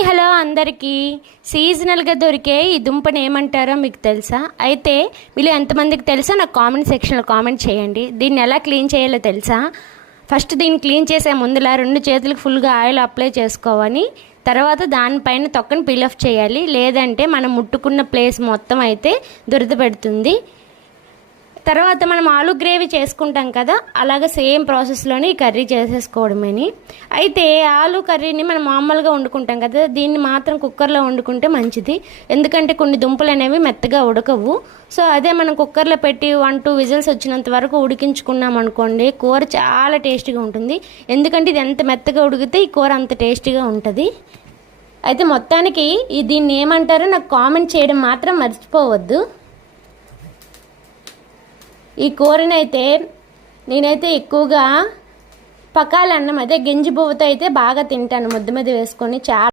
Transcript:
Hi hello అందరికీ. సీజనల్గా దొరికే ఈ దుంపని ఏమంటారో మీకు తెలుసా? అయితే మీరు ఎంతమందికి తెలుసా నాకు కామెంట్ సెక్షన్లో కామెంట్ చేయండి. దీన్ని ఎలా క్లీన్ చేయాలో తెలుసా? ఫస్ట్ దీన్ని క్లీన్ చేసే ముందులా 2 చేతులకు ఫుల్గా ఆయిల్ అప్లై చేసుకోవాలి. తర్వాత దానిపైన తొక్కని పీల్ ఆఫ్ చేయాలి, లేదంటే మనం ముట్టుకున్న ప్లేస్ మొత్తం అయితే దురద పెడుతుంది. తర్వాత మనం ఆలు గ్రేవీ చేసుకుంటాం కదా, అలాగే సేమ్ ప్రాసెస్లోనే ఈ కర్రీ చేసేసుకోవడమని. అయితే ఆలు కర్రీని మనం మామూలుగా వండుకుంటాం కదా, దీన్ని మాత్రం కుక్కర్లో వండుకుంటే మంచిది. ఎందుకంటే కొన్ని దుంపలు అనేవి మెత్తగా ఉడకవు. సో అదే మనం కుక్కర్లో పెట్టి 1-2 విజిల్స్ వచ్చినంత వరకు ఉడికించుకున్నాం అనుకోండి, కూర చాలా టేస్టీగా ఉంటుంది. ఎందుకంటే ఇది ఎంత మెత్తగా ఉడికితే ఈ కూర అంత టేస్టీగా ఉంటుంది. అయితే మొత్తానికి దీన్ని ఏమంటారో నాకు కామెంట్ చేయడం మాత్రం మర్చిపోవద్దు. ఈ కూరనైతే నేనైతే ఎక్కువగా పకాలన్నం అదే గంజి పువ్వుతో అయితే బాగా తింటాను, ముద్ద మీద వేసుకొని. చాలా